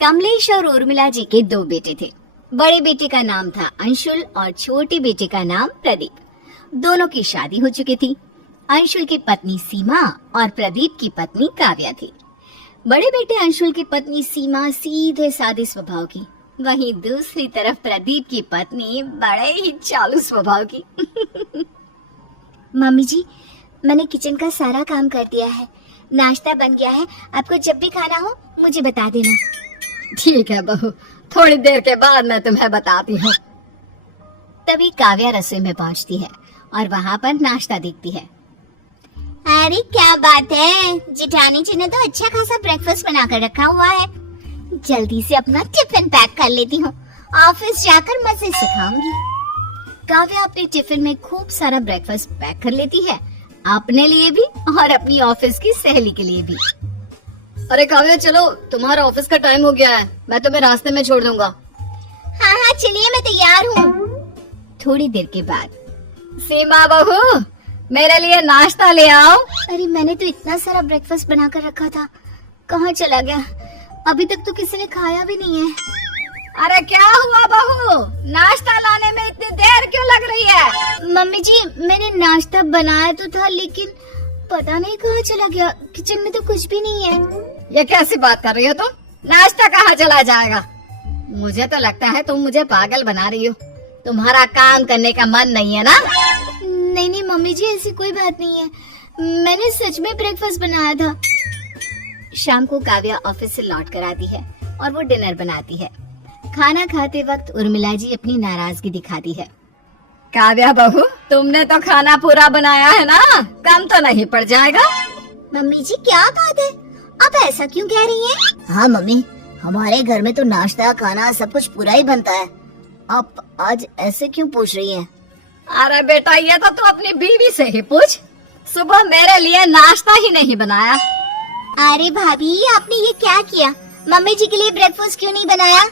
कमलेश और उर्मिला जी के दो बेटे थे। बड़े बेटे का नाम था अंशुल और छोटे बेटे का नाम प्रदीप। दोनों की शादी हो चुकी थी। अंशुल की पत्नी सीमा और प्रदीप की पत्नी काव्या थी। बड़े बेटे अंशुल की पत्नी सीमा सीधे सादे स्वभाव की, वहीं दूसरी तरफ प्रदीप की पत्नी बड़े ही चालू स्वभाव की। मम्मी जी, मैंने किचन का सारा काम कर दिया है, नाश्ता बन गया है। आपको जब भी खाना हो मुझे बता देना। ठीक है बहू, थोड़ी देर के बाद मैं तुम्हें बताती हूँ। तभी काव्या रसोई में पहुँचती है और वहाँ पर नाश्ता देखती है। अरे क्या बात है, जेठानी जी ने तो अच्छा खासा ब्रेकफास्ट बना कर रखा हुआ है। जल्दी से अपना टिफिन पैक कर लेती हूँ, ऑफिस जाकर मजे से खाऊंगी। काव्या अपने टिफिन में खूब सारा ब्रेकफास्ट पैक कर लेती है, अपने लिए भी और अपनी ऑफिस की सहेली के लिए भी। अरे काव्या चलो, तुम्हारा ऑफिस का टाइम हो गया है, मैं तुम्हें रास्ते में छोड़ दूंगा। हाँ हाँ चलिए, मैं तैयार हूँ। थोड़ी देर के बाद, सीमा बहू मेरे लिए नाश्ता ले आओ। अरे मैंने तो इतना सारा ब्रेकफास्ट बना कर रखा था, कहाँ चला गया? अभी तक तो किसी ने खाया भी नहीं है। अरे क्या हुआ बहू, नाश्ता लाने में इतनी देर क्यों लग रही है? मम्मी जी, मैंने नाश्ता बनाया तो था, लेकिन पता नहीं कहाँ चला गया। किचन में तो कुछ भी नहीं है। ये कैसी बात कर रही हो तुम? नाश्ता कहाँ चला जाएगा? मुझे तो लगता है तुम मुझे पागल बना रही हो। तुम्हारा काम करने का मन नहीं है ना? नहीं नहीं मम्मी जी, ऐसी कोई बात नहीं है, मैंने सच में ब्रेकफास्ट बनाया था। शाम को काव्या ऑफिस से लौट कर आती है और वो डिनर बनाती है। खाना खाते वक्त उर्मिला जी अपनी नाराजगी दिखाती है। काव्या बहू, तुमने तो खाना पूरा बनाया है ना, कम तो नहीं पड़ जाएगा? मम्मी जी क्या बात है, आप ऐसा क्यों कह रही हैं? हाँ मम्मी, हमारे घर में तो नाश्ता खाना सब कुछ पूरा ही बनता है, आप आज ऐसे क्यों पूछ रही हैं? अरे बेटा, ये तो तू अपनी बीवी से ही पूछ। सुबह मेरे लिए नाश्ता ही नहीं बनाया। अरे भाभी, आपने ये क्या किया? मम्मी जी के लिए ब्रेकफास्ट क्यों नहीं बनाया?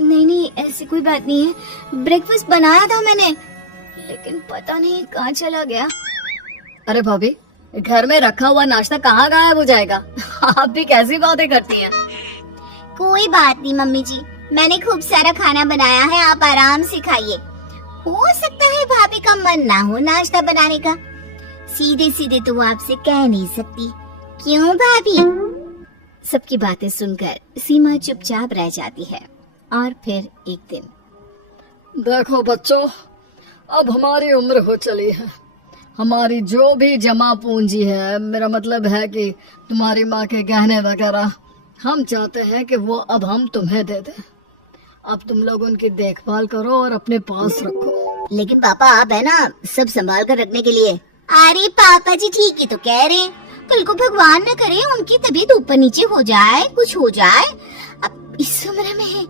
नहीं नहीं, ऐसी कोई बात नहीं है, ब्रेकफास्ट बनाया था मैंने, लेकिन पता नहीं कहाँ चला गया। अरे भाभी, घर में रखा हुआ नाश्ता कहाँ गायब हो जाएगा? आप भी कैसी बातें करती हैं? कोई बात नहीं मम्मी जी, मैंने खूब सारा खाना बनाया है, आप आराम से खाइए। हो सकता है भाभी का मन ना हो नाश्ता बनाने का, सीधे सीधे तो वो आपसे कह नहीं सकती, क्यों भाभी? सबकी बातें सुनकर सीमा चुपचाप रह जाती है। और फिर एक दिन, देखो बच्चों, अब हमारी उम्र हो चली है, हमारी जो भी जमा पूंजी है, मेरा मतलब है कि तुम्हारी माँ के गहने वगैरह, हम चाहते हैं कि वो अब हम तुम्हें दे दें। अब तुम लोग उनकी देखभाल करो और अपने पास रखो। लेकिन पापा आप है ना सब संभाल कर रखने के लिए। अरे पापा जी ठीक ही तो कह रहे हैं, कल को भगवान न करे उनकी तबीयत ऊपर नीचे हो जाए, कुछ हो जाए, अब इस उम्र में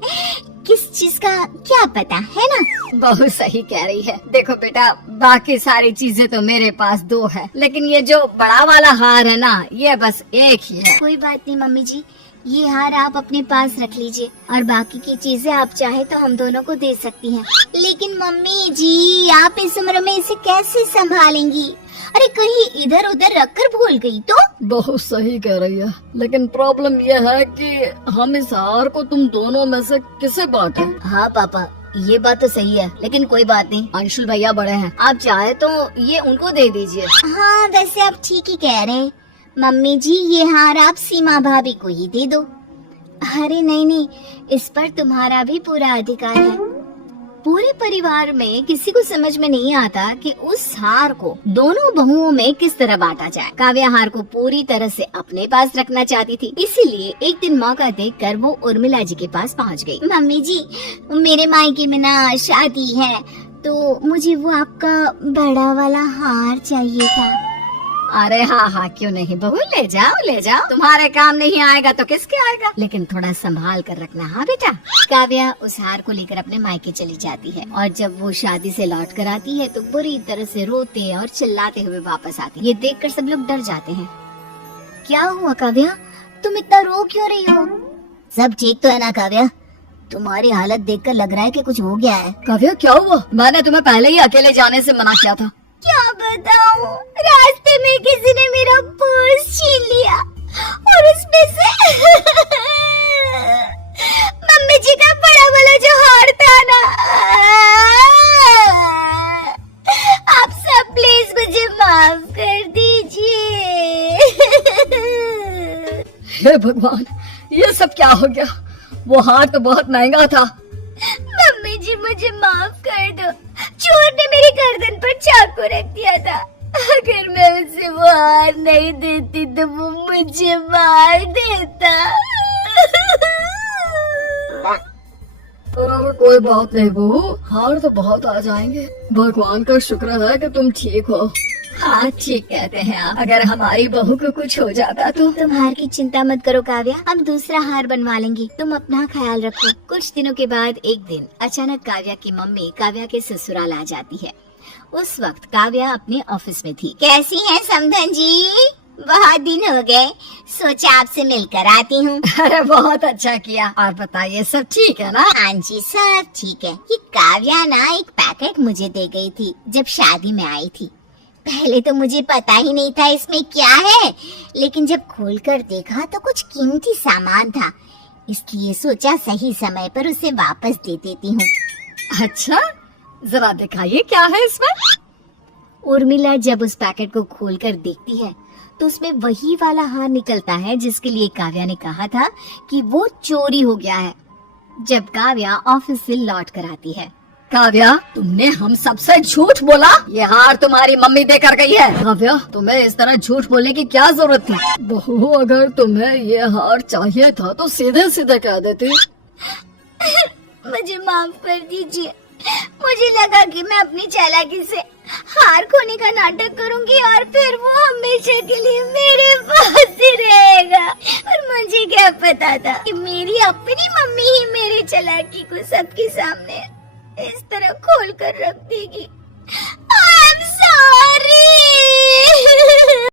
किस चीज का क्या पता है ना? बहुत सही कह रही है। देखो बेटा, बाकी सारी चीजें तो मेरे पास दो है, लेकिन ये जो बड़ा वाला हार है ना, ये बस एक ही है। कोई बात नहीं मम्मी जी, ये हार आप अपने पास रख लीजिए और बाकी की चीजें आप चाहे तो हम दोनों को दे सकती हैं। लेकिन मम्मी जी, आप इस उम्र में इसे कैसे संभालेंगी? अरे कहीं इधर उधर रखकर भूल गई तो? बहुत सही कह रही है, लेकिन प्रॉब्लम यह है कि हम इस हार को तुम दोनों में से किसे बांटे? हाँ पापा, ये बात तो सही है, लेकिन कोई बात नहीं, अंशुल भैया बड़े हैं, आप चाहे तो ये उनको दे दीजिए। हाँ वैसे आप ठीक ही कह रहे हैं मम्मी जी, ये हार आप सीमा भाभी को ही दे दो। अरे नहीं नहीं, इस पर तुम्हारा भी पूरा अधिकार है। पूरे परिवार में किसी को समझ में नहीं आता कि उस हार को दोनों बहुओं में किस तरह बांटा जाए। काव्या हार को पूरी तरह से अपने पास रखना चाहती थी, इसीलिए एक दिन मौका देखकर वो उर्मिला जी के पास पहुंच गई। मम्मी जी, मेरे मायके में ना शादी है, तो मुझे वो आपका बड़ा वाला हार चाहिए था। अरे हाँ हाँ, क्यों नहीं बहू, ले जाओ ले जाओ, तुम्हारे काम नहीं आएगा तो किसके आएगा, लेकिन थोड़ा संभाल कर रखना। हाँ बेटा। काव्या उस हार को लेकर अपने मायके चली जाती है और जब वो शादी से लौट कर आती है तो बुरी तरह से रोते और चिल्लाते हुए वापस आती है। ये देखकर सब लोग डर जाते हैं। क्या हुआ काव्या, तुम इतना रो क्यों रही हो? सब ठीक तो है ना काव्या? तुम्हारी हालत देखकर लग रहा है कि कुछ हो गया है। काव्या क्या हुआ? मैंने तुम्हें पहले ही अकेले जाने से मना किया था। क्या बताऊं, रास्ते में किसी ने मेरा पर्स छीन लिया और उसमें से मुझे माफ कर दीजिए। हे भगवान, ये सब क्या हो गया? वो हार तो बहुत महंगा था। मम्मी जी मुझे माफ कर दो, चोर ने मेरी गर्दन पर चाकू रख दिया था। अगर मैं उसे वो हार नहीं देती तो वो मुझे मार देता। अरे कोई बात नहीं बहू, हार तो बहुत आ जाएंगे। भगवान का शुक्र है कि तुम ठीक हो। हाँ ठीक कहते हैं आप। अगर हमारी बहू को कुछ हो जाता तो। तुम हार की चिंता मत करो काव्या, हम दूसरा हार बनवा लेंगे। तुम अपना ख्याल रखो। कुछ दिनों के बाद एक दिन अचानक काव्या की मम्मी काव्या के ससुराल आ जाती है। उस वक्त काव्या अपने ऑफिस में थी। कैसी हैं समधन जी? बहुत दिन हो गए, सोचा आपसे मिलकर आती हूँ। अरे बहुत अच्छा किया। और बताइए सब ठीक है ना? हाँ जी सब ठीक है। ये काव्या ना एक पैकेट मुझे दे गई थी जब शादी में आई थी। पहले तो मुझे पता ही नहीं था इसमें क्या है, लेकिन जब खोलकर देखा तो कुछ कीमती सामान था, इसलिए सोचा सही समय पर उसे वापस दे देती हूँ। अच्छा, जरा दिखाइए क्या है इसमें। उर्मिला जब उस पैकेट को खोलकर देखती है तो उसमें वही वाला हार निकलता है जिसके लिए काव्या ने कहा था कि वो चोरी हो गया है। जब काव्या ऑफिस से लौट कर आती है। काव्या, तुमने हम सबसे झूठ बोला। ये हार तुम्हारी मम्मी देकर गई है। काव्या, तुम्हें इस तरह झूठ बोलने की क्या जरूरत थी? बहू, अगर तुम्हें ये हार चाहिए था तो सीधे सीधे कह देती। मुझे माफ कर दीजिए, मुझे लगा कि मैं अपनी चालाकी से हार खोने का नाटक करूंगी और फिर वो हमेशा के लिए मेरे पास ही रहेगा। और मुझे क्या पता था कि मेरी अपनी मम्मी ही मेरी चालाकी को सबके सामने इस तरह खोल कर रख देगी।